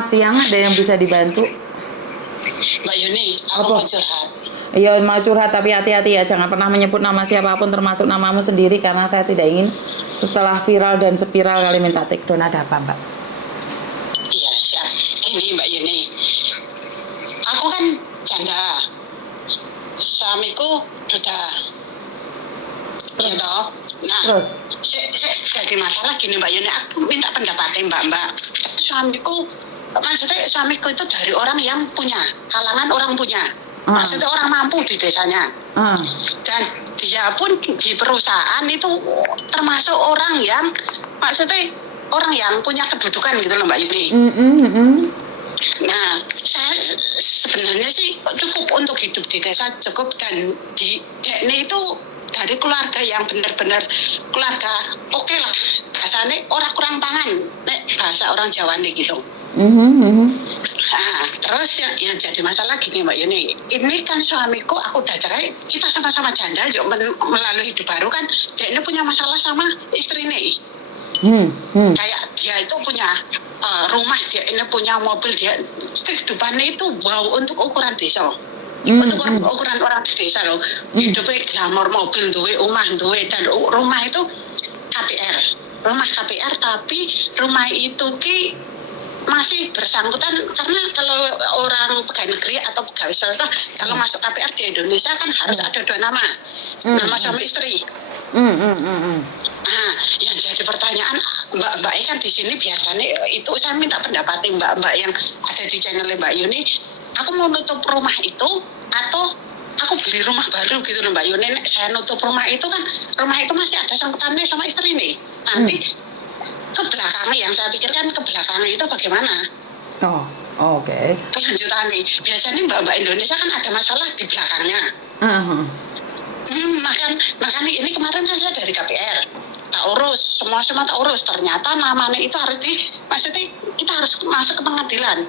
Selamat siang, ada yang bisa dibantu? Mbak Yuni, aku Apa? mau curhat. Iya, mau curhat tapi hati-hati ya, jangan pernah menyebut nama siapapun termasuk namamu sendiri karena saya tidak ingin setelah viral dan spiral kali minta take down. Ada apa, Mbak? Iya, siap. Ini Mbak Yuni, aku kan janda. Suamiku duda. Iya toh? Nah, Terus? jadi masalah gini Mbak Yuni, aku minta pendapatnya Mbak. Maksudnya suamiku itu dari orang yang punya, kalangan orang punya. Maksudnya orang mampu di desanya. Dan dia pun di perusahaan itu termasuk orang yang, maksudnya orang yang punya kedudukan gitu loh Mbak Yuni. Nah, saya sebenarnya sih cukup untuk hidup di desa cukup, dan di Dekne itu dari keluarga yang benar-benar keluarga oke lah. Bahasanya orang kurang pangan, bahasa orang Jawa nih gitu. Nah, terus yang jadi masalah gini Mbak Yuni, ini kan suamiku aku udah cerai, kita sama-sama janda, yuk melalui hidup baru kan, dia ini punya masalah sama istri nih. Kayak dia itu punya rumah, dia ini punya mobil, dia kehidupannya itu wow untuk ukuran desa. Untuk ukuran orang di desa loh, hidupnya glamor, mobil duwe, omah duwe, dan rumah itu KPR, rumah KPR, tapi rumah itu masih bersangkutan karena kalau orang pegawai negeri atau pegawai swasta kalau masuk KPR di Indonesia kan harus ada dua nama, nama suami istri. Nah, yang jadi pertanyaan Mbak kan di sini biasanya itu saya minta pendapat Mbak yang ada di channel Mbak Yuni. Aku mau nutup rumah itu atau aku beli rumah baru gitu loh Mbak Yuni. Saya nutup rumah itu kan, rumah itu masih ada sangkutannya sama istri nih. Nanti ke belakangnya, yang saya pikirkan ke belakangnya itu bagaimana? Oke. Kelanjutannya, biasanya Mbak Indonesia kan ada masalah di belakangnya. Makanya ini kemarin kan saya dari KPR tak urus, semua tak urus. Ternyata namanya itu harus maksudnya kita harus masuk ke pengadilan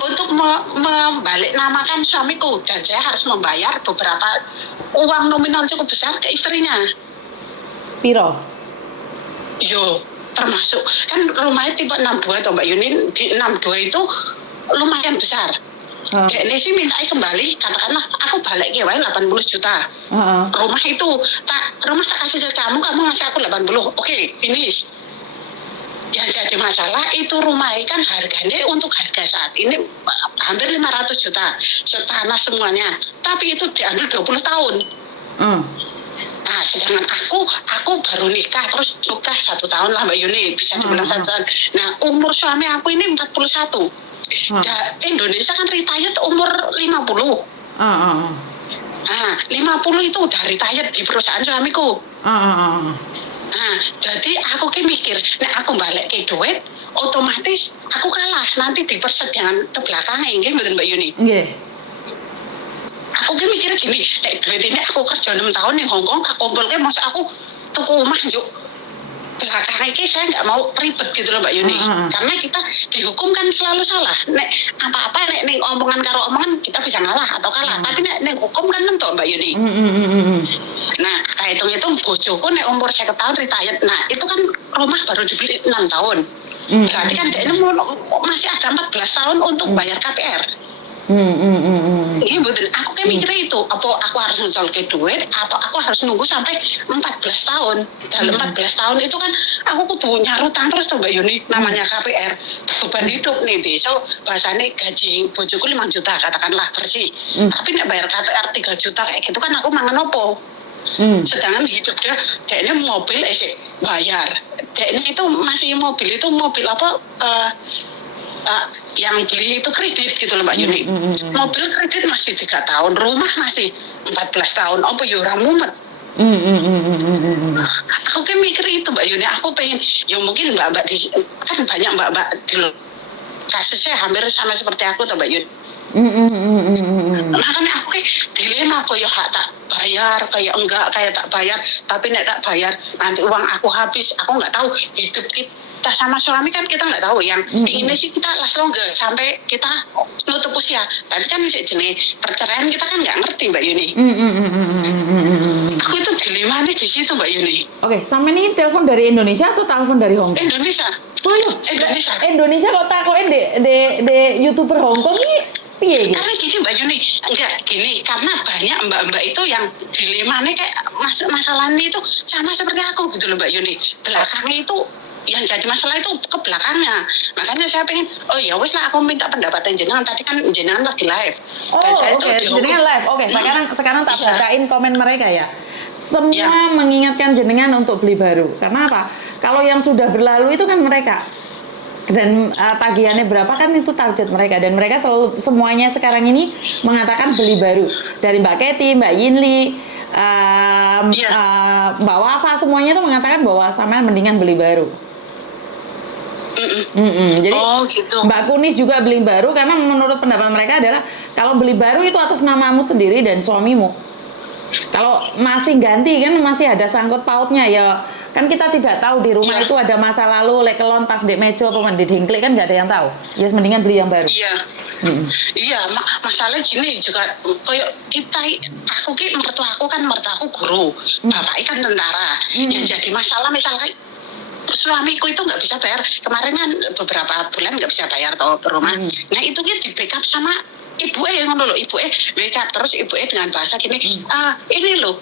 untuk membalik namakan suamiku, dan saya harus membayar beberapa uang nominal cukup besar ke istrinya. Piro? Yo, termasuk kan rumahnya tipe 62 atau Mbak Yuni, di 62 itu lumayan besar. Dekne sih mintai kembali, katakanlah aku balik ke 80 juta. Rumah itu rumah tak kasih ke kamu ngasih aku 80. Oke, finish. Yang jadi masalah itu rumah kan harganya untuk harga saat ini hampir 500 juta setanah semuanya, tapi itu diambil 20 tahun. Nah, sedangkan aku baru nikah, terus nikah 1 tahun lah Mbak Yuni, bisa dibilang 1 tahun. Nah, umur suami aku ini 41. Indonesia kan retired umur 50. Nah, 50 itu udah retired di perusahaan suamiku. Nah, jadi aku mikir, aku balik ke duit, otomatis aku kalah nanti di persidangan ke belakangnya, betul Mbak Yuni? Aku mikir gini, duit ini aku kerja 6 tahun di Hongkong, tak kumpulnya masa aku tuku rumah yuk. Belakangnya saya nggak mau ribet gitu loh Mbak Yuni. Karena kita dihukum kan selalu salah. Apa-apa omongan karo omongan kita bisa ngalah atau kalah. Tapi hukum kan tentu Mbak Yuni. Nah, hitung bojoku umur 1 tahun retired. Nah, itu kan rumah baru dibeli 6 tahun. Berarti kan dia ini masih ada 14 tahun untuk bayar KPR. Iya betul. Aku mikirnya itu, apa aku harus ngejual ke duit atau aku harus nunggu sampai 14 tahun. Dalam 14 tahun itu kan aku kudu nyarutang terus tuh Mbak Yuni, namanya KPR. Beban hidup nih besok bahasanya gaji bojoku 5 juta katakanlah bersih. Tapi nek bayar KPR 3 juta kayak gitu kan aku mangan opo. Sedangkan hidup dia ini mobil bayar. Dia ini itu masih mobil apa yang beli itu kredit gitu loh Mbak Yuni. Mobil kredit masih 3 tahun, rumah masih 14 tahun. Apa ya ora mumet. Aku mikir itu Mbak Yuni, aku pengen ya mungkin mbak-mbak kan banyak mbak-mbak di kasusnya hampir sama seperti aku tuh Mbak Yuni. Makanya aku dilema kok ya tak bayar, kayak enggak, kayak tak bayar, tapi nek tak bayar nanti uang aku habis. Aku nggak tahu hidup kita sama suami kan kita nggak tahu, yang ini sih kita langsung nggak sampai kita nutup usia, tapi kan jenis perceraian kita kan nggak ngerti Mbak Yuni. Aku itu dilema nih di situ Mbak Yuni. Oke, sampai ini telepon dari Indonesia atau telepon dari Hong Kong? Indonesia. Oh iya, Indonesia. Indonesia kok takoke de YouTuber Hongkong iki piye iki? Karena gini Mbak Yuni, enggak gini, karena banyak mbak-mbak itu yang dilemanya kayak masalahnya itu sama seperti aku gitu loh Mbak Yuni. Belakangnya itu yang jadi masalah itu ke belakangnya. Makanya saya pengen, oh ya wes lah aku minta pendapatan jenengan. Tadi kan jenengan lagi live. Dan saya Oke, jenengan live. Oke, sekarang tak Iya. bacain komen mereka ya. Semua Iya. mengingatkan jenengan untuk beli baru. Karena apa? Kalau yang sudah berlalu itu kan mereka. Dan tagihannya berapa kan itu target mereka, dan mereka selalu semuanya sekarang ini mengatakan beli baru, dari Mbak Kety, Mbak Yinli, Iya. Mbak Wafa, semuanya itu mengatakan bahwa sama mendingan beli baru. Jadi Oh gitu. Mbak Kunis juga beli baru karena menurut pendapat mereka adalah kalau beli baru itu atas namamu sendiri dan suamimu. Kalau masih ganti kan masih ada sangkut pautnya ya, kan kita tidak tahu di rumah Iya. itu ada masa lalu lek kelon tas di meja apa di dingklik kan nggak ada yang tahu. Ya mendingan beli yang baru. Iya. Iya, masalah gini juga koyo kita, aku ki mertua aku guru, bapak kan tentara. Yang jadi masalah misalnya suamiku itu nggak bisa bayar, kemarin kan beberapa bulan nggak bisa bayar toh per rumah. Nah itu kan di backup sama ibu ngono lho, ibu backup terus ibu dengan bahasa gini, ini loh,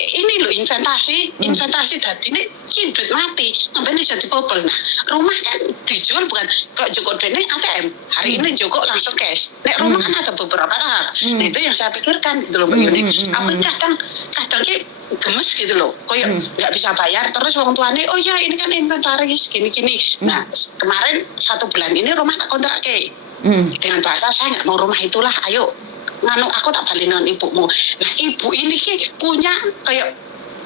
ini loh investasi tadi ini duit mati, ngapain bisa dibobol. Nah rumah kan dijual bukan kok Joko Dene ATM, hari ini Joko langsung cash. Nek rumah kan ada beberapa tahap. Nah itu yang saya pikirkan gitu loh Mbak Yuni. Aku kadang ki gemes gitu loh, koyo nggak bisa bayar terus wong tuane, oh ya ini kan inventaris gini. Nah kemarin 1 bulan ini rumah tak kontrak dengan bahasa saya nggak mau rumah itulah, ayo aku tak balik dengan ibumu. Nah ibu ini ki punya kayak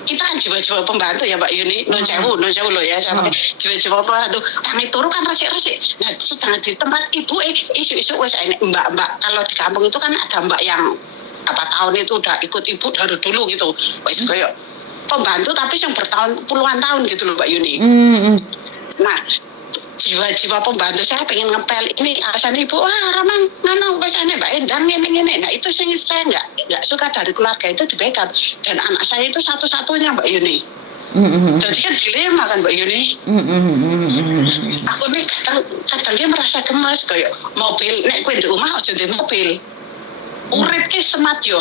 kita kan jiwa-jiwa pembantu ya Mbak Yuni, non sewu loh ya, saya pakai jiwa-jiwa pembantu. Kami turu kan resik-resik. Nah sedang di tempat ibu isu-isu wes mbak kalau di kampung itu kan ada mbak yang apa tahun itu udah ikut ibu dari dulu gitu, wes kayak pembantu tapi yang bertahun puluhan tahun gitu loh Mbak Yuni. Nah jiwa-jiwa pembantu saya pengen ngepel ini alasan ibu, ramang pesannya Mbak Endang ini. Nah itu saya nggak suka dari keluarga itu di backup, dan anak saya itu satu-satunya Mbak Yuni. Jadi kan dilema kan Mbak Yuni. Aku nih kadang dia merasa gemes kayak mobil, nek kowe di rumah aja di mobil. Urip ki semadyo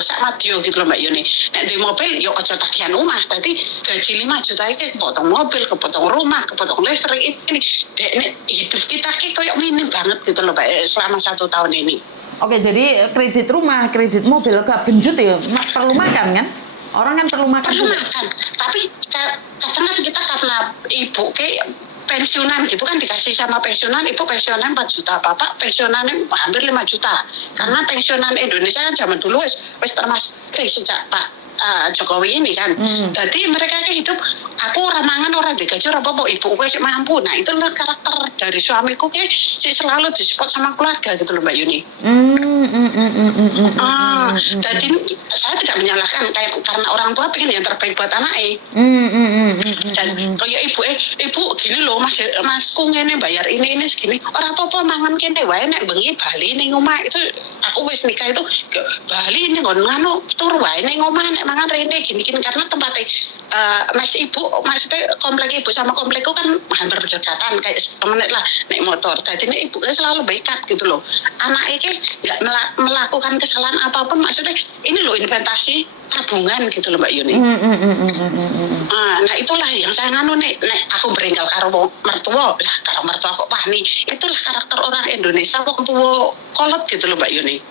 gitu loh Mbak Yuni. Nek di mobil yo aja tagihan rumah. Tadi gaji 5 juta iki kepotong mobil, kepotong rumah, kepotong listrik ini. Nek hidup kita ki koyo minim banget gitu loh Mbak selama 1 tahun ini. Oke, jadi kredit rumah, kredit mobil gak benjut ya, perlu makan kan? Orang kan perlu makan. Perlu makan, tapi kadang kan kita karena ibu ki pensiunan gitu kan dikasih sama pensiunan, ibu pensiunan 4 juta, bapak pensiunannya hampir 5 juta. Karena pensiunan Indonesia kan zaman dulu wis termasuk sejak Pak Jokowi ini kan. Jadi mereka kayak hidup, aku orang mangan orang digaji orang apa ibu gue sih mampu. Nah itu lah karakter dari suamiku kayak sih selalu disupport sama keluarga gitu loh Mbak Yuni. Jadi saya tidak menyalahkan kayak karena orang tua pengen yang terbaik buat anaknya. Dan kayak ibu gini loh masku ngene bayar ini segini, orang apa mangan kene wae nek bengi bali ning omah. Itu aku wis nikah itu bali ning ngono tur wae ning omah nek mangan rene gini karena tempatnya mas ibu maksudnya komplek ibu sama komplekku kan hampir berdekatan kayak 10 menit lah naik motor. Jadi ini ibu kan selalu backup gitu loh, anaknya kayak nggak melakukan kesalahan apapun, maksudnya ini loh investasi tabungan gitu loh Mbak Yuni. Nah itulah yang saya nganu nek aku berenggal karo mertua lah, karo mertua kok pani. Itulah karakter orang Indonesia wong tua kolot gitu loh Mbak Yuni.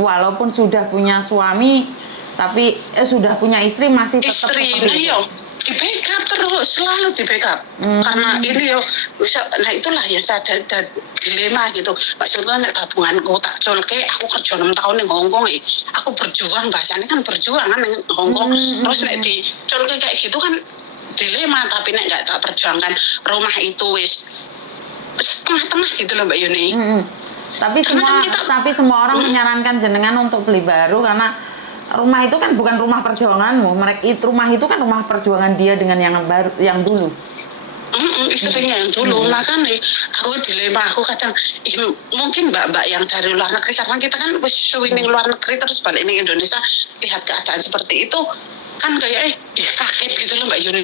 Walaupun sudah punya suami tapi sudah punya istri masih tetap istri, nah yo di backup terus, selalu di backup. Karena ini yo bisa, nah itulah ya saya ada dilema gitu. Maksudnya nek tabunganku tak colke, aku kerja 6 tahun ning Hongkong aku berjuang, bahasanya kan berjuang kan ning Hongkong. Terus nek di colke kayak gitu kan dilema, tapi nek nggak tak perjuangkan rumah itu wis setengah-tengah gitu loh Mbak Yuni. Tapi semua orang menyarankan jenengan untuk beli baru karena rumah itu kan bukan rumah perjuanganmu. Rumah itu kan rumah perjuangan dia dengan yang baru, yang dulu. Istrinya yang dulu. Makanya aku dilema, aku kadang mungkin mbak-mbak yang dari luar negeri, karena kita kan wis swimming luar negeri terus balik ini Indonesia lihat keadaan seperti itu, kan kayak kaget gitu loh Mbak Yuni.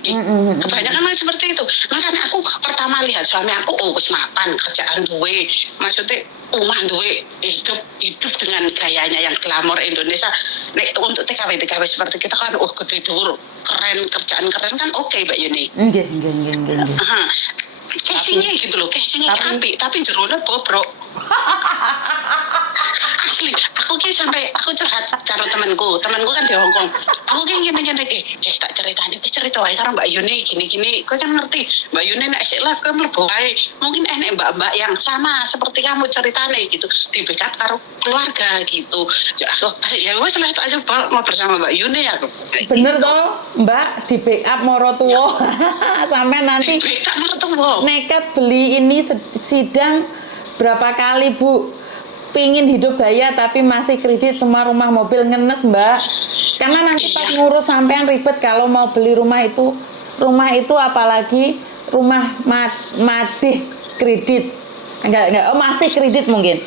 Kebanyakan kan seperti itu. Makanya aku pertama lihat suami aku wis mapan, kerjaan duwe, maksudnya rumah duwe, hidup dengan gayanya yang glamor Indonesia. Nek untuk TKW seperti kita kan gede dhuwur, keren, kerjaan keren kan oke Mbak Yuni. Nggih. Casingnya gitu loh, casingnya api, tapi jerone bobrok. Asli, aku curhat karo temanku kan di Hong Kong. Aku gini tak cerita wae karo Mbak Yuni gini. Kau kan ngerti, Mbak Yuni nek isih live kan mlebu wae. Mungkin enek mbak-mbak yang sama seperti kamu ceritane gitu, di backup karo keluarga gitu. Ya wes lah tak coba mau bersama Mbak Yuni aku. Bener toh, Mbak, di backup moro tuwa. Sampai nanti Di backup moro tuwa. nekat beli ini sidang berapa kali, Bu? Pingin hidup gaya tapi masih kredit semua rumah mobil ngenes Mbak. Karena nanti pas ngurus sampean ribet kalau mau beli rumah itu apalagi rumah madih kredit. Enggak, masih kredit mungkin.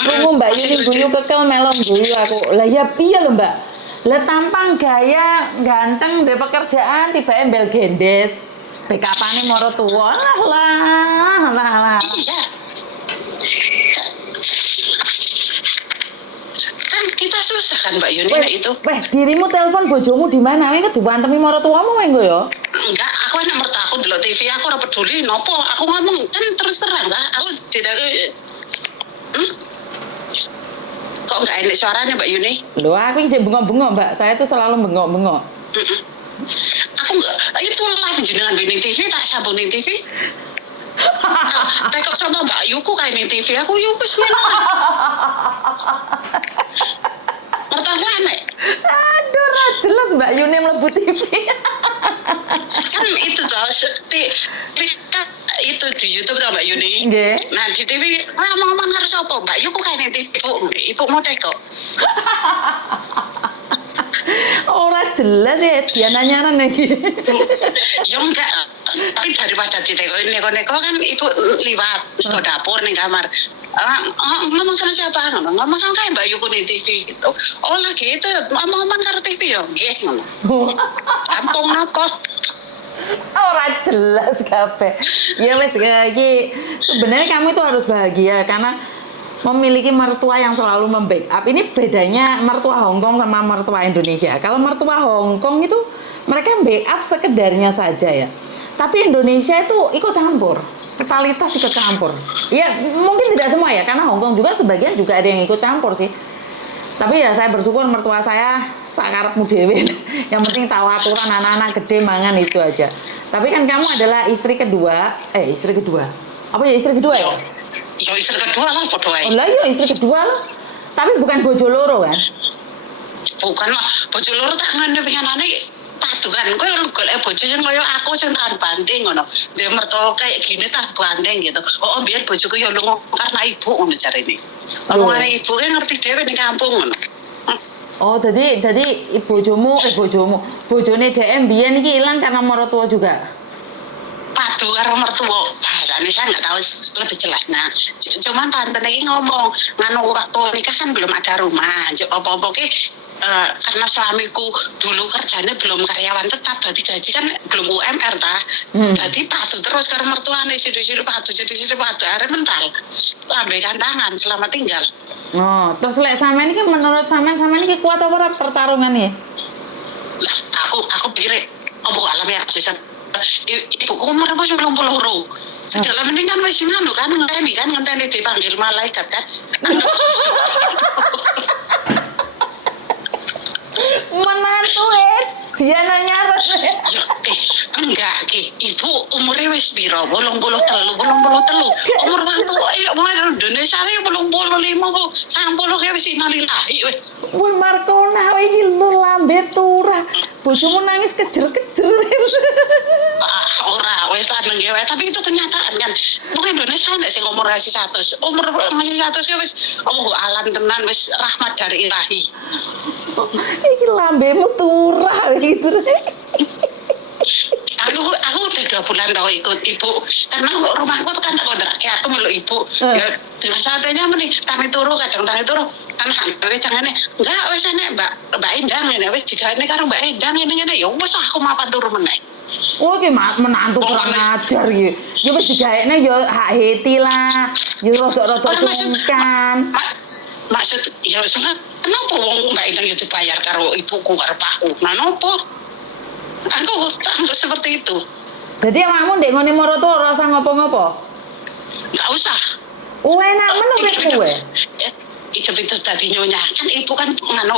Rungu Mbak Yuni guyu kekel melong guyu aku. Lah ya piye lho Mbak? Lah tampang gaya ganteng duwe pekerjaan tiba embel gendes. Bekapane moro tuwa. Lah. Iya. Kan kita susah kan Mbak Yuni itu. Dirimu telepon bojomu di mana? Weh diwantemi moro tuamu weh yo. Enggak, aku anak mertua aku delok TV, aku ora peduli nopo. Aku ngomong kan terus terang lah. Aku tidak kok enggak enak suaranya Mbak Yuni? Loh, aku izin bengok-bengok, Mbak. Saya tuh selalu bengok-bengok. Aku enggak, itu live jenengan Bini TV, tak sambung ning TV. Tekok sama Mbak Yuku kayak ning TV, aku Yuku semua. Pertama aneh. Aduh, jelas Mbak Yuni mlebu TV. Kan itu tuh itu di YouTube tuh Mbak Yuni. Nggih. Nah di TV ngomong harus apa Mbak Yuku kayak ning TV, ibu mau tekok. Ora jelas ya dia nyaran lagi. Ya enggak, tapi daripada ditekok neko-neko kan ibu liwat ke dapur nih kamar. Ngomong sama siapa? Ngomong sama kayak Mbak Yuku nih TV gitu. Oh lagi itu ngomong karo TV ya, nggih ngono. Kampung nopo? Ora jelas kabeh. Ya wes iki sebenarnya kamu itu harus bahagia karena memiliki mertua yang selalu membackup. Ini bedanya mertua Hong Kong sama mertua Indonesia. Kalau mertua Hong Kong itu mereka backup sekedarnya saja ya. Tapi Indonesia itu ikut campur, totalitas ikut campur. Ya mungkin tidak semua ya, karena Hong Kong juga sebagian juga ada yang ikut campur sih. Tapi ya saya bersyukur mertua saya sakarepmu dhewe. Yang penting tahu aturan anak-anak gede mangan itu aja. Tapi kan kamu adalah istri kedua. Apa ya istri kedua ya? Ya istri kedua lah podo ae. Oh lah iya istri kedua lah. Tapi bukan bojo loro kan? Bukan lah, bojo loro tak ngene pengenane patungan. Kowe golek bojo sing kaya aku sing tahan banting ngono. Dia mertua kayak gini tak banting gitu. Oh biar bojoku ya lunga karena ibu ngono jarene. Omongane ibu kan ngerti dhewe ning kampung ngono. Oh, jadi bojone DM biyen iki ilang karena mertua juga. Padu karo mertua, bahasanya saya nggak tahu lebih jelas. Nah, cuman tante ini ngomong, nganu waktu nikah kan belum ada rumah, apa-apa karena suamiku dulu kerjanya belum karyawan tetap, jadi gaji kan belum UMR jadi padu terus karo mertuane, sidu-sidu padu, akhirnya mental, lambaikan tangan selama tinggal. Oh, terus lek sama ini kan menurut sama ini kuat apa ora pertarungannya? Lah, aku pikir, alamnya bisa. Ibuku umur apa 92. Segala mending kan wis nganu kan ngenteni dipanggil malaikat kan. Menantu dia nanya enggak ibu umurnya wis piro 83 umur mantu umur Indonesia ini 85 bu 90 ya wis innalillahi wis woi Markona iki lu lambe turah bojomu nangis kejer-kejer ora wis lanang ya tapi itu kenyataan kan bukan Indonesia nek sing umur masih 100 umur masih 100 ya wis alam tenan wis rahmat dari ilahi. Iki lambemu turah gitu. Aku udah 2 bulan tau ikut ibu karena rumahku kan tak kontrak aku meluk ibu ya dengan santainya meni tangi turu kadang tangi turu kan gawe tangane enggak wis enek Mbak Endang ngene wis digawe karo Mbak Endang ngene ya wis aku mapan turu meneh. Oh, ki menantu kurang ajar iki. Ya wis digaekne ya hak heti lah. Ya rodok-rodok sungkan. Maksud ya wis kenapa wong Mbak Endang itu dibayar karo ibuku karo pakku. Nah nopo? Aku anggap seperti itu. Jadi awakmu ndek ngene maratu ora usah ngopo-ngopo. Enggak usah. Oh, enak men urip kowe. Itu tadi nyonya kan ibu kan nganu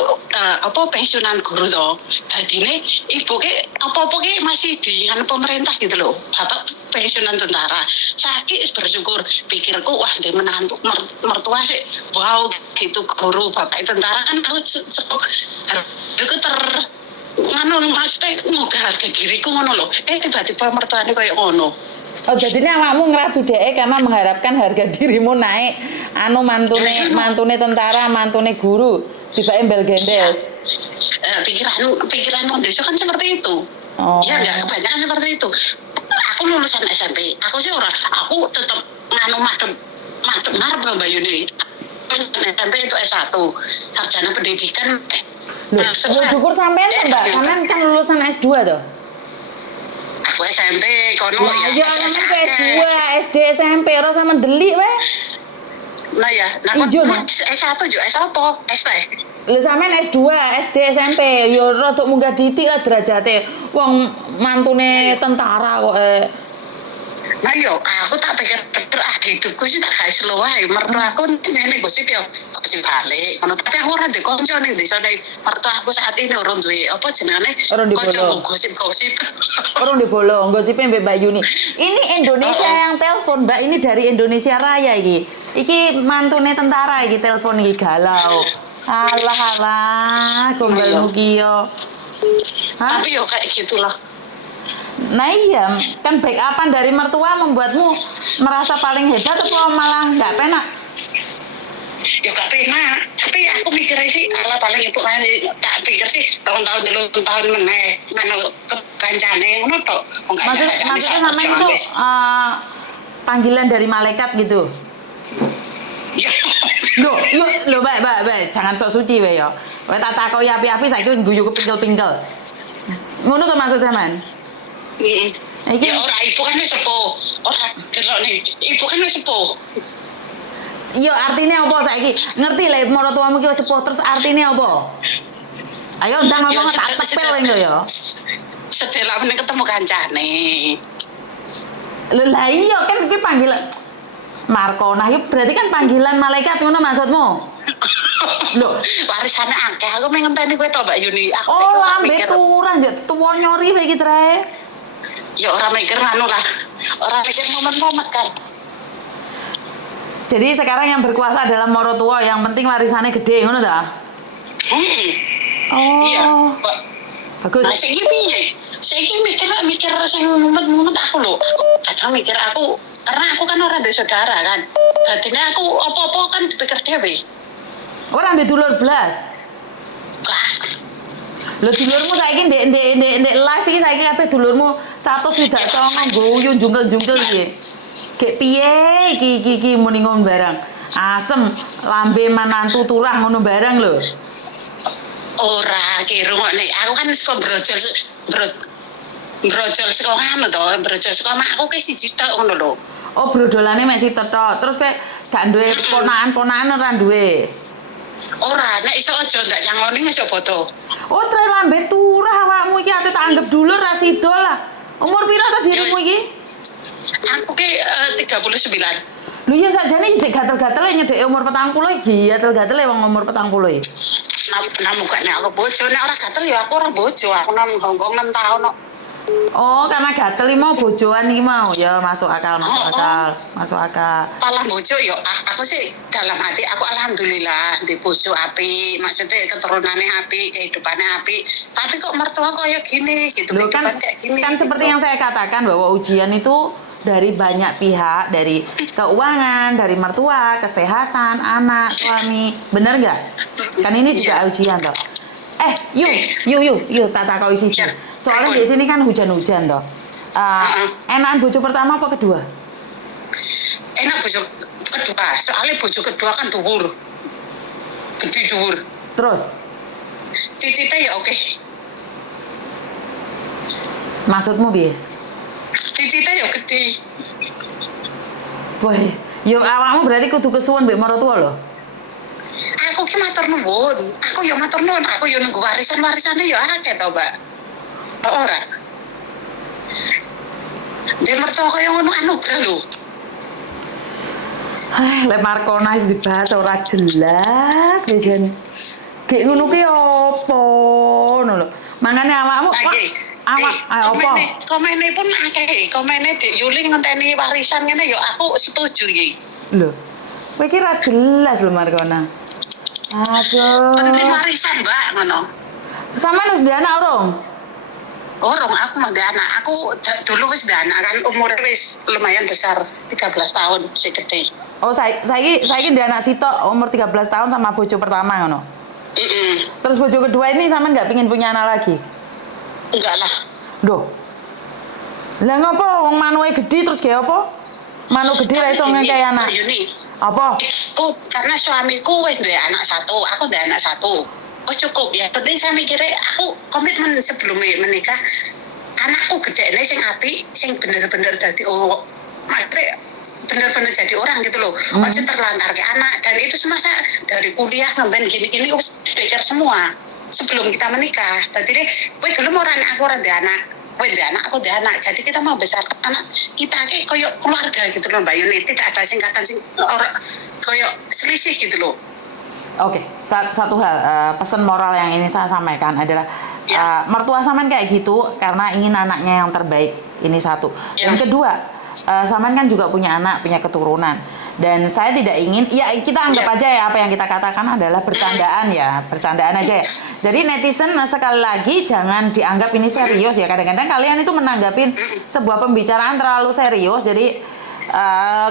pensiunan guru toh. Dadine ibu ke apa-apa ke masih di nganu pemerintah gitu loh. Bapak pensiunan tentara. Sakit bersyukur pikirku wah dia menantu mertua sih. Wow gitu guru bapak tentara kan aku nganu maksudnya ngoga harga diriku ngono loh. Tiba-tiba mertuane koyo ngono. Oh, jadi ini awakmu ngerabi dhek karena mengharapkan harga dirimu naik. Anu mantune tentara, mantune guru, tiba embel gendes. Pikiran desa kan seperti itu. Oh. Ya enggak kebanyakan seperti itu. Aku lulusan SMP. Aku sih aku tetap nganu madep ngarep Mbak Yuni. SMP itu S1, sarjana pendidikan. Loh, syukur sampean Mbak, sampean kan lulusan S2 toh? Aku SMP kono ya S2, SD, SMP ora sama ndelik wae. Nah ya, S1 yo S apa? ST. Lha sampean S2, SD, SMP yo rada munggah didik lah derajate. Wong mantune tentara kok. Nah yo, aku tak pikir hidupku sih tak gawe slow wae. Mertuaku nene gosip yo gosip balik. Tapi aku ora ndek kanca ning desa nek mertuaku saat ini urung duwe apa jenenge kanca gosip-gosip. Urung dibolong gosipe Mbak Yuni. Ini Indonesia yang telepon, Mbak. Ini dari Indonesia Raya iki. Iki mantune tentara iki telepon iki galau. Alah, gombalmu ki yo. Tapi yo kayak gitulah. Nah iya, kan backupan dari mertua membuatmu merasa paling hebat atau malah nggak penak? Ya gak penak, tapi aku mikir sih, ala paling ibu kan tak pikir sih tahun-tahun meneh, mana kebancane, ngono tok. Maksudnya sama itu panggilan dari malaikat gitu? Loh, Mbak, jangan sok suci we yo. Kowe tak takoki api-api saiki guyu kepingkel-pingkel. Ngono to maksud sampean? Ya ora ibu kan wis sepuh. Ora delok nih, ibu kan wis sepuh. Iya, artinya apa saiki? Ngerti le maratuamu ki wis sepuh terus artinya apa? Ayo ndang ngomong tak tepel engko ya. Sedelok meneh ketemu kancane. Lho lah iya kan kuwi panggilan Markona itu berarti kan panggilan malaikat ngono maksudmu? Loh, warisane akeh aku mung ngenteni kowe tok Mbak Yuni. Aku sik lambe turah yo tuwa nyori wae iki Tre. Ya ora mikir anu lah. Ora mikir momen-momen kan. Jadi sekarang yang berkuasa adalah maratuwa, yang penting warisannya gede ngono ta? Oh. Iya, bagus. Nah, saiki piye? Saiki mikir sing momen-momen aku lho. Aku kadang mikir aku karena aku kan orang dari saudara kan. Dadine aku apa-apa kan dipikir dhewe. Ora ndek dulur blas. Enggak. Lho dulurmu saiki ndek live iki saiki kabeh dulurmu 109 guyu jungkel-jungkel iki. Gek piye iki muni ngono barang. Asem lambe manantu turah ngono barang lho. Ora kirungokne. Aku kan saka brojol saka anu to, brojol saka makku ki siji tok ngono lho. Oh, brodolane mek sitet tok. Terus kowe gak duwe ponakan-ponakan ora duwe. Ora, nek iso aja ndak nyangoni iso foto. Oh, Tre lambe turah awakmu iki ate tak anggap dulur ra sida lah. Umur pira to dirimu iki? Aku ki 39. Lho ya sakjane isih gatel-gatel nyedhek umur 40 iki, gatel-gatel wong umur 40 iki. Namu gak nek aku bojo, nek ora gatel ya aku ora bojo, aku nang Hongkong 6 tahun kok. Oh, karena gatel iki mau bojoan iki mau. Ya masuk akal. Masuk akal. Palang bojo yo aku sih dalam hati aku alhamdulillah di bojo apik, maksudnya keturunannya apik, kehidupannya apik. Tapi kok mertua kayak gini gitu, loh, kehidupan kayak gini. Kan gitu. Seperti yang saya katakan bahwa ujian itu dari banyak pihak, dari keuangan, dari mertua, kesehatan, anak, suami. Bener nggak? Kan ini juga ujian toh. Yuk, tak takoki siji. Soalnya di sini kan hujan-hujan toh. Enakan bojo pertama apa kedua? Enak bojo kedua, soalnya bojo kedua kan dhuwur. Gede dhuwur. Terus Titite ya oke. maksudmu piye? Titite ya gede. Wah, yo awakmu berarti kudu kesuwun mbek maratuwa lho. Aku ki matur nuwun. Aku ya matur nuwun, aku ya nunggu warisan-warisane ya akeh to, Mbak. Ora. Dia mertua kaya ngono anugerah lho. Lek Markona wis dibahas ora jelas biasane. Gek ngono ki opo ngono lho. Mangane awakmu apa? Komene pun akeh. Komene Dik Yuli ngenteni warisan ngene ya aku setuju iki. Lho. Kowe ki ra jelas lho Markona. Aduh. Penting warisan, Mbak, ngono. Sampeyan wis duwe anak urung? Orang aku mah nggak anak. Aku dulu wis nggak anak kan umurnya wis lumayan besar, 13 tahun si gede. Oh, saiki duwe anak sitok umur 13 tahun sama bojo pertama ngono. Terus bojo kedua ini sampean nggak pengin punya anak lagi? Enggak lah. Loh. Lah ngopo wong manuke gede terus gawe apa? Manuk gede ra iso ngekei anak. Apa? Oh, karena suamiku wis duwe anak satu, aku duwe anak satu. Oh cukup ya, penting saya mikirnya aku komitmen sebelum menikah anakku gede nih sing apik, sing bener-bener jadi bener-bener jadi orang gitu loh. Ojo terlantar ke anak dan itu semasa dari kuliah sampai gini-gini pikir semua sebelum kita menikah. Jadi deh, dulu mau anak aku anak, aku anak. Jadi kita mau besarkan anak kita kayak koyok keluarga gitu loh Mbak Yuni. Tidak ada singkatan orang koyok selisih gitu loh. Oke, satu hal pesan moral yang ini saya sampaikan adalah mertua sampean kayak gitu karena ingin anaknya yang terbaik. Ini satu. Yang kedua, sampean kan juga punya anak, punya keturunan. Dan saya tidak ingin, ya kita anggap aja ya apa yang kita katakan adalah bercandaan ya, bercandaan aja ya. Jadi netizen sekali lagi jangan dianggap ini serius ya. Kadang-kadang kalian itu menanggapin sebuah pembicaraan terlalu serius. Jadi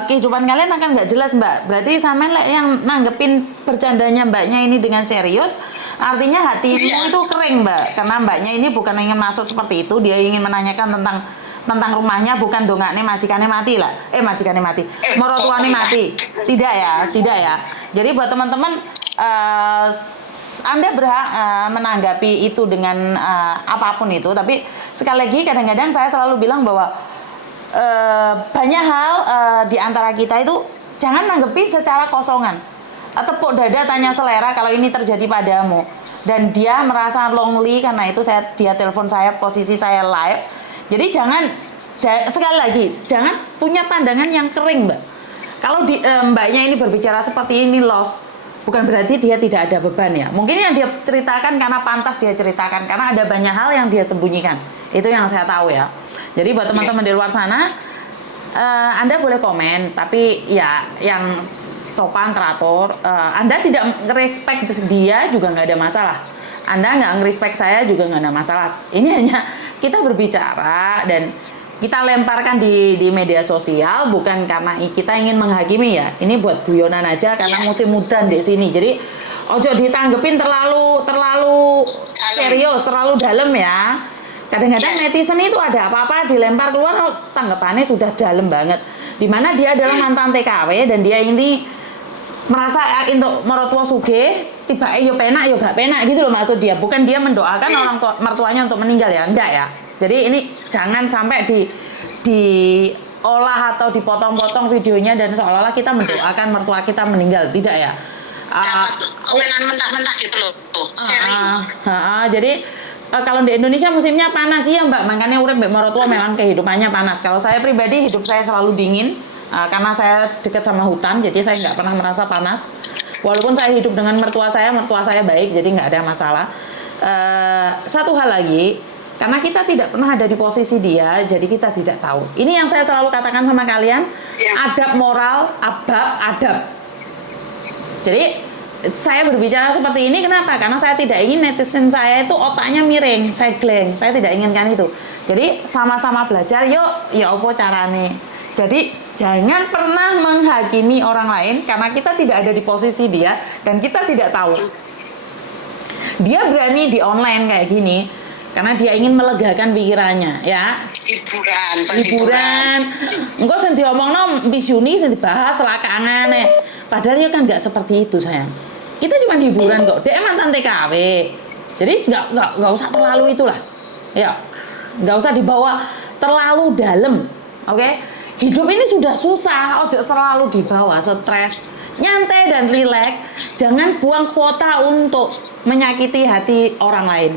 kehidupan kalian akan nggak jelas Mbak. Berarti sampean yang nanggepin bercandanya Mbaknya ini dengan serius, artinya hatimu itu kering Mbak. Karena Mbaknya ini bukan ingin masuk seperti itu, dia ingin menanyakan tentang rumahnya, bukan dongakne majikannya mati lah. Majikannya mati, morotuane mati. Tidak ya. Jadi buat teman-teman, Anda berhak menanggapi itu dengan apapun itu. Tapi sekali lagi kadang-kadang saya selalu bilang bahwa banyak hal di antara kita itu jangan nanggepi secara kosongan. Tepuk dada tanya selera kalau ini terjadi padamu dan dia merasa lonely karena itu dia telepon saya, posisi saya live. Jadi sekali lagi jangan punya pandangan yang kering Mbak. Kalau Mbaknya ini berbicara seperti ini loss, bukan berarti dia tidak ada beban ya. Mungkin yang dia ceritakan karena pantas dia ceritakan, karena ada banyak hal yang dia sembunyikan. Itu yang saya tahu ya. Jadi buat teman-teman di luar sana, Anda boleh komen, tapi ya yang sopan teratur. Anda tidak respect dia juga nggak ada masalah. Anda nggak nge-respect saya juga nggak ada masalah. Ini hanya kita berbicara dan kita lemparkan di media sosial bukan karena kita ingin menghakimi ya. Ini buat guyonan aja karena musim mudan di sini. Jadi ojo ditanggepin terlalu serius, terlalu dalam ya. Kadang-kadang netizen itu ada apa-apa dilempar keluar tanggapannya sudah dalam banget. Dimana dia adalah mantan TKW dan dia ini merasa untuk mertua sugih, tiba yo penak yo gak penak gitu loh maksud dia. Bukan dia mendoakan orang mertuanya untuk meninggal ya, enggak ya. Jadi ini jangan sampai diolah atau dipotong-potong videonya dan seolah-olah kita mendoakan mertua kita meninggal, tidak ya. Komenan mentah-mentah gitu loh, sharing. Jadi kalau di Indonesia musimnya panas ya Mbak, makanya urip mbek mertua memang kehidupannya panas. Kalau saya pribadi hidup saya selalu dingin karena saya dekat sama hutan, jadi saya nggak pernah merasa panas. Walaupun saya hidup dengan mertua saya baik, jadi nggak ada masalah. Satu hal lagi, karena kita tidak pernah ada di posisi dia, jadi kita tidak tahu. Ini yang saya selalu katakan sama kalian, adab moral, adab. Jadi saya berbicara seperti ini kenapa? Karena saya tidak ingin netizen saya itu otaknya miring, saya gleng. Saya tidak inginkan itu. Jadi sama-sama belajar, yuk, ya apa carane. Jadi jangan pernah menghakimi orang lain karena kita tidak ada di posisi dia dan kita tidak tahu. Dia berani di online kayak gini. karena dia ingin melegakan pikirannya, ya. Hiburan. Engko sing diomongno Mbis Yuni sing dibahas selakangan padahal ya kan nggak seperti itu, sayang. Kita cuma hiburan kok. Dia mantan TKW. Jadi nggak usah terlalu itulah. Ya. Nggak usah dibawa terlalu dalam. Oke? Hidup ini sudah susah, ojo selalu dibawa stres. Nyantai dan rileks. Jangan buang kuota untuk menyakiti hati orang lain.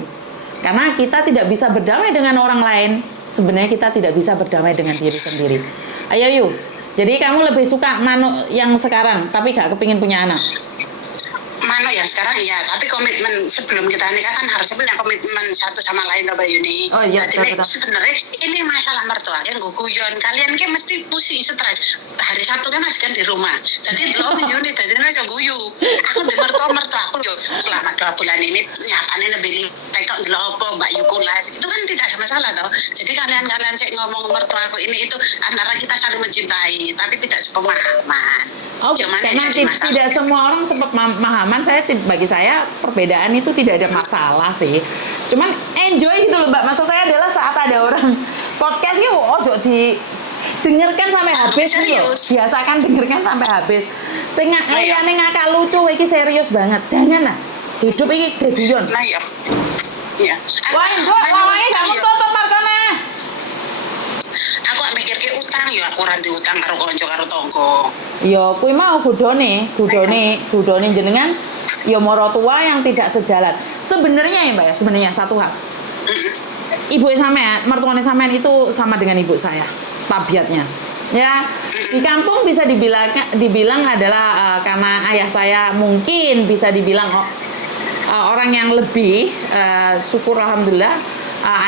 Karena kita tidak bisa berdamai dengan orang lain, sebenarnya kita tidak bisa berdamai dengan diri sendiri. Ayo yuk. Jadi kamu lebih suka Mano yang sekarang, tapi gak kepingin punya anak? Mano yang sekarang iya, tapi komitmen sebelum kita nikah kan harusnya punya komitmen satu sama lain, Mbak Yuni. Oh iya, jadi sebenarnya ini masalah mertua yang guyon. Kalian kan mesti pusing stres. Hari Sabtu kan masih kan di rumah. Jadi delok Yuni tadi aja guyu. Aku di mertua aku yo selama 2 bulan ini nyatane lebih tekok delok apa Mbak Yuku live. Itu kan tidak ada masalah toh. Jadi kalian sik ngomong mertua aku ini itu antara kita saling mencintai tapi tidak sepemahaman. Oh, karena tidak semua orang sepemahaman. Bagi saya perbedaan itu tidak ada masalah sih. Cuman enjoy gitu loh, Mbak. Maksud saya adalah saat ada orang podcast itu ojo dengarkan sampai habis gitu loh. Biasakan dengarkan sampai habis. Sing liyane ngakak lucu iki serius banget. Jangan lah. Hidup iki gegiyon. Lah iya. Iya. Wah, Mbak, lawange gak tutup markane. Aku mikir ke utang ya aku ora utang karo kanca karo tangga. Ya kuwi mau gudone jenengan ya marotua yang tidak sejalan. Sebenarnya ya Mbak ya, sebenarnya satu hal. Ibu sampean, mertuane sampean itu sama dengan ibu saya, tabiatnya. Ya, di kampung bisa dibilang adalah karena ayah saya mungkin bisa dibilang orang yang lebih syukur alhamdulillah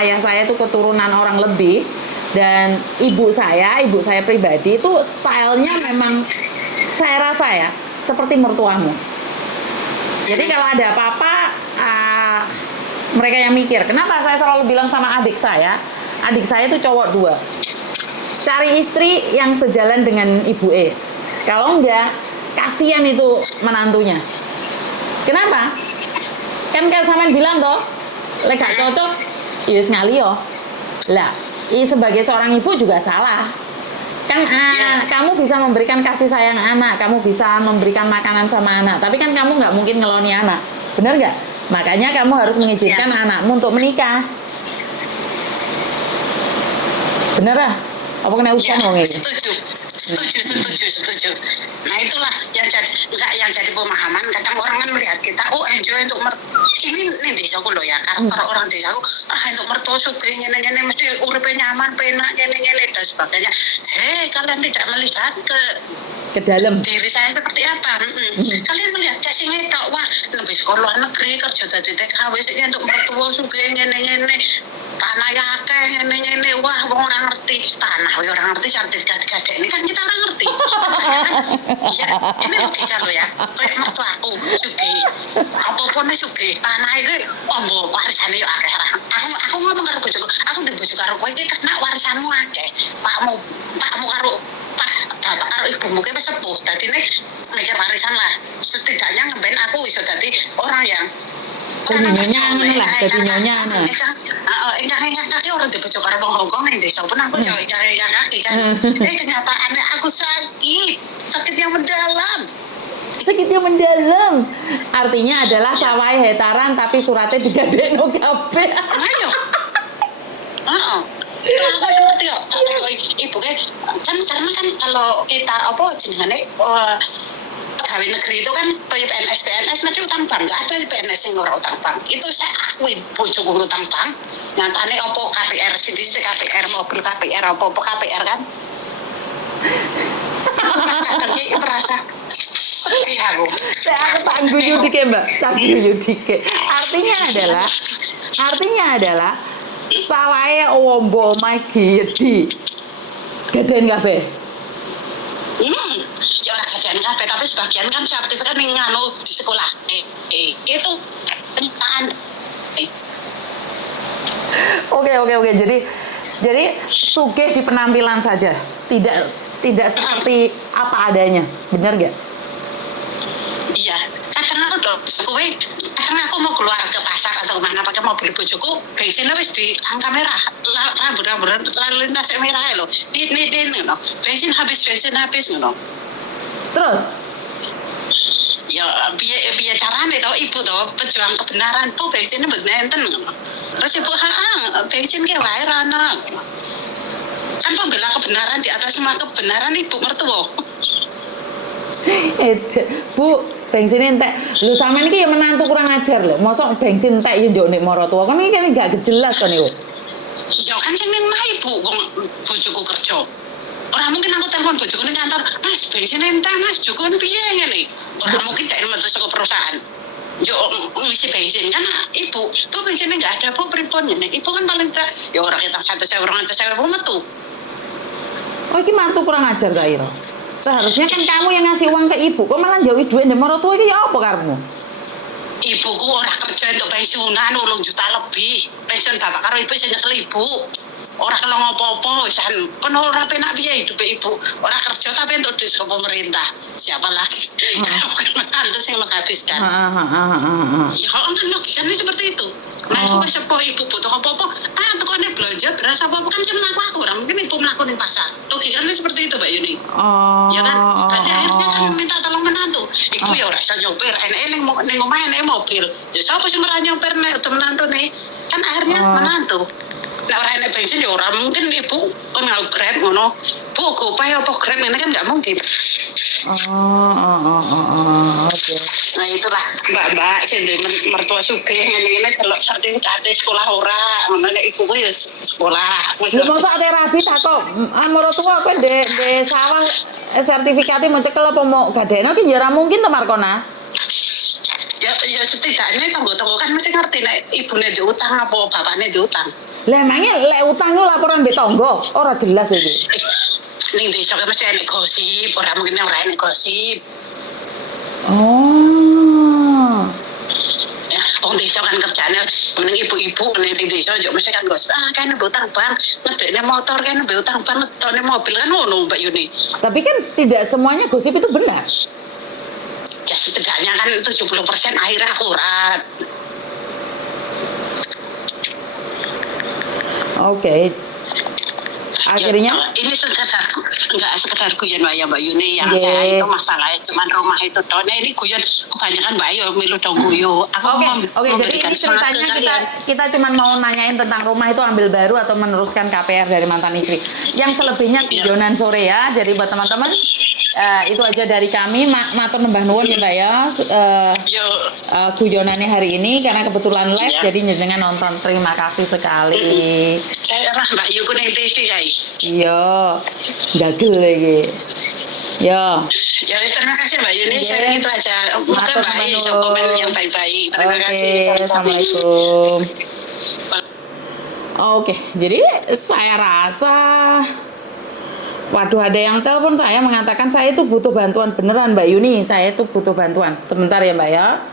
ayah saya itu keturunan orang lebih. Dan ibu saya pribadi itu stylenya memang saya rasa ya seperti mertuamu. Jadi kalau ada apa-apa mereka yang mikir. Kenapa saya selalu bilang sama adik saya itu cowok 2. Cari istri yang sejalan dengan ibu Kalau enggak, kasihan itu menantunya. Kenapa? Kan sampean bilang toh, lek gak cocok, ya wis ngali yo. Lah, sebagai seorang ibu juga salah. Kan kamu bisa memberikan kasih sayang anak, kamu bisa memberikan makanan sama anak, tapi kan kamu nggak mungkin ngeloni anak, benar nggak? Makanya kamu harus mengizinkan anakmu untuk menikah. Bener lah? Apa kena ujian wong ini? Setuju. Nah itulah yang jadi pemahaman. Kadang orang kan melihat kita, enjoy untuk ini desaku loh ya, karakter orang desaku, untuk mertua sugih ngene-ngene mesti uripe nyaman, penak ngene-ngene dan sebagainya. Kalian tidak melihat ke dalam diri saya seperti apa. Kalian melihat kasih ngetok, wah lebih sekolah luar negeri kerja dadi TKW sik untuk mertua sugih ngene-ngene. Tanah ya akeh ngene-ngene, wah wong ora ngerti tanah, ora ngerti sertifikat gadek ini kan kita ora ngerti. Iya, ini logika lo ya. Kayak mertua aku sugih. Apapun sugih, tanah iki ombo warisane yo akeh. Aku ngomong karo bojoku, aku ndek bojo karo kowe iki kena warisanmu akeh. Pakmu karo bapak karo ibumu ki wis sepuh. Dadine mikir warisan lah. Setidaknya ngemben aku iso dadi orang yang jadi nyonya lah, jadi nyonya. Ingkang kaki orang di pojok karo wong Hongkong ning desa pun aku cari kaki kan. Kenyataannya aku sakit yang mendalam. Sakit yang mendalam. Artinya adalah sawai hetaran tapi suratnya digadekno kabeh. Ayo. Itu aku seperti ibu kan karena kan kalau kita jenengane pegawai negeri itu kan PNS nanti utang bank, nggak ada PNS yang ngurang utang bank. Itu saya akui bojoku utang bank. Nyatane opo KPR sendiri KPR mobil KPR opo KPR kan. Tapi merasa aku tak guyu dike Mbak, tak guyu dike. Artinya adalah sawahe ombo omahe gede. Geden kabeh. Ya orang gadean kabeh tapi sebagian kan sertifikat ning nganu di sekolah. Itu penyitaan. Oke. Jadi sugih di penampilan saja. Tidak seperti apa adanya. Benar gak? Iya. kadang aku tuh kowe kadang aku mau keluar ke pasar atau mana pakai mobil bojoku bensinnya wis di angka merah rambu-rambu lalu lintas merah lho dit ngono bensin habis ngono Terus? ya biar carane tau ibu tau pejuang kebenaran tuh bensinnya enten ngono terus ibu bensin ke wae rana kan pembela kebenaran di atas semua kebenaran ibu mertua. Bu, bensin entek. Lho sampean iki ya menantu kurang ajar lho. Mosok bensin entek yo njuk nek maratuwa. Kan iki kan gak jelas kan iku. Ya kan sing ning omah ibu wong bojoku kerja. Ora mungkin aku telepon bojoku ning kantor, "Mas, bensin entek, Mas, jukun piye ngene?" Ora mungkin tak metu saka perusahaan. Yo ngisi bensin kan ibu, "Bu bensinnya enggak ada, Bu, pripun ngene?" Ibu kan paling tak ya ora kita 1.000 200.000 metu. Oh, iki mantu kurang ajar ta Ira. Seharusnya kan kamu yang ngasih uang ke ibu, kok malah jauhi duit ndek maratuwa iki ya apa karepmu? Ibuku ora kerja untuk pensiunan 8 juta lebih. Pensiun bapak karo ibu sing nyekel ibu. Ora kena ngopo-opo wisan. Kon ora penak piye hidup ibu. Ora kerja tapi untuk duit saka pemerintah. Siapa lagi? Mantu sing menghabiskan. Ya kan logikanya seperti itu. Nah, aku kan sepo ibu butuh apa-apa, tukangnya belanja beras apa-apa kan cuma aku orang mungkin ibu melakukan di pasar. Logikanya seperti itu, Mbak Yuni. Ya kan? Tadi akhirnya kan minta tolong menantu. Ibu ya ora iso nyopir, enek ning omah enek mobil. Ya sapa sing ora nyopir nek menantu nih? Kan akhirnya menantu. Nek ora enek bensin ya ora mungkin ibu kon ngau Grab ngono. Bu, GoPay apa Grab ini kan enggak mungkin. Oke. Nah itulah mbak-mbak sing mertua sugih ngene-ngene delok sertifikat sekolah ora ngono nek ibuku ya sekolah wis Lho mosok terapi tak kok maratuwa kowe ndek sawah sertifikate mau cekel apa mau gadekno ki ya ora mungkin to Markona. Ya setidaknya tanggo-tanggo kan mesti ngerti nek ibune diutang apa bapakne diutang. Lah emangnya lek utang ku laporan mbek tangga ora jelas iki. Ning desa kan mesti enek gosip, ora mungkin ora enek gosip. Ya, wong desa kan kerjane meneng ibu-ibu ning desa yo mesti kan gosip. Kan mbok utang bank, ngedekne motor kan mbok utang bank, ngetone mobil kan ngono Mbak Yuni. Tapi kan tidak semuanya gosip itu benar. Ya setidaknya kan 70% akhirnya akurat. Oke. Akhirnya ya, ini enggak sekedar guyon Mbak Yuni yang saya itu masalahnya cuma rumah itu toh. Nah ini guyon kebanyakan Mbak Ayu milu dong guyon. Oke, jadi ini ceritanya kita cuma mau nanyain tentang rumah itu ambil baru atau meneruskan KPR dari mantan istri. Yang selebihnya guyonan sore ya. Jadi buat teman-teman itu aja dari kami. Matur nembah nuwun ya Mbak ya. Guyonannya hari ini karena kebetulan live jadi jenengan nonton. Terima kasih sekali. Saya Mbak Yu kuning TV guys. Iya, gagel lagi. Ya. Ya terima kasih Mbak Yuni, sharing itu aja. Mungkin baik, komen yang baik-baik. Terima kasih. Assalamualaikum. Oke, jadi saya rasa waduh ada yang telepon saya mengatakan saya itu butuh bantuan beneran Mbak Yuni, saya itu butuh bantuan. Sebentar ya Mbak ya.